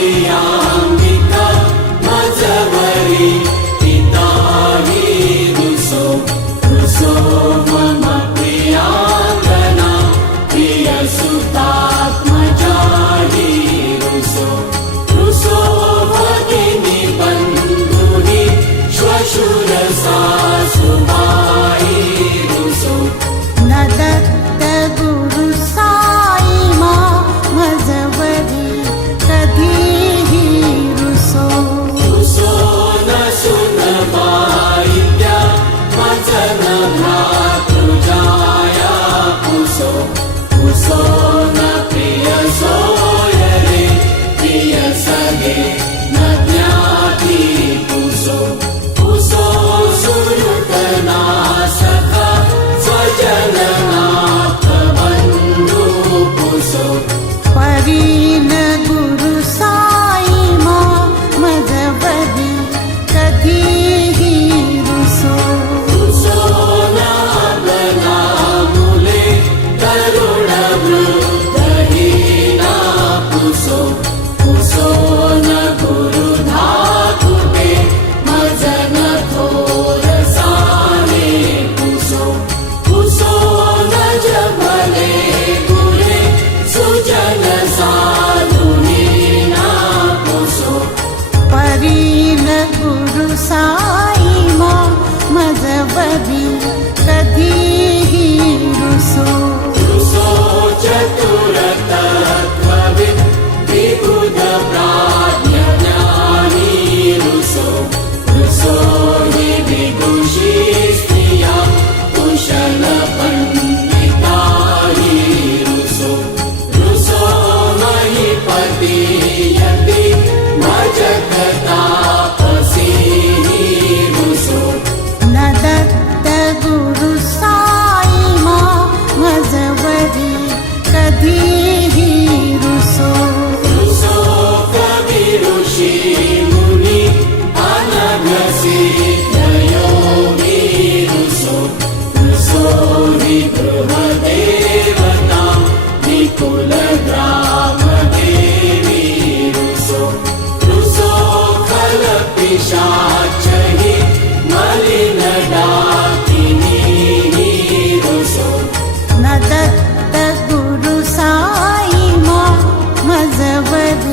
प्रियांबिका मजवरी पिता हि रुसो रुसो मम प्रियांगना प्रियसुतात्मजा हि रुसो रुसो भगिनी बन्धुहि श्वशुर सासुभाई रुसो न दत्त गुरु साई मा मजवरी कधीही रुसो रुसो न सुनबाईत्या मजन भ्रातृजाया पुसो पुसो न प्रिय सोयरे प्रिय सगे न ज्ञाती पुसो पुसो सुयुतना सखा स्वजनना बन्धु पुसो परीन गुरु साई मा मजवरी कधीही रुसो रुसो न बला मुले तरुण वृद्धहीना पुसो पुसो न गुरु धातुते मजन थोर साने पुसो पुसो न जबले गुरे सुजन साधुहीना पुसो परीन गुरु साई मा मजवरी कधीही रुसो रुसो चतुर तत्त्वविद् विबुध प्राज्ञ ज्ञानी रुसो रुसो हि विदुषी स्त्रिया कुशल पंडिता हि रुसो रुसो महीपति यति भजत तापसी हि रुसो न दत्त गुरु साई मा मजवरी कधीही रुसो रुसो कवि ऋषि मुनि अनघसिद्ध योगी रुसो रुसो हि गृहदेवता विकुल ग्राम देवी रुसो रुसो खल पिशाच हि मलिन डाकिनी हि रुसो न दत्त गुरु साई मा मजवरी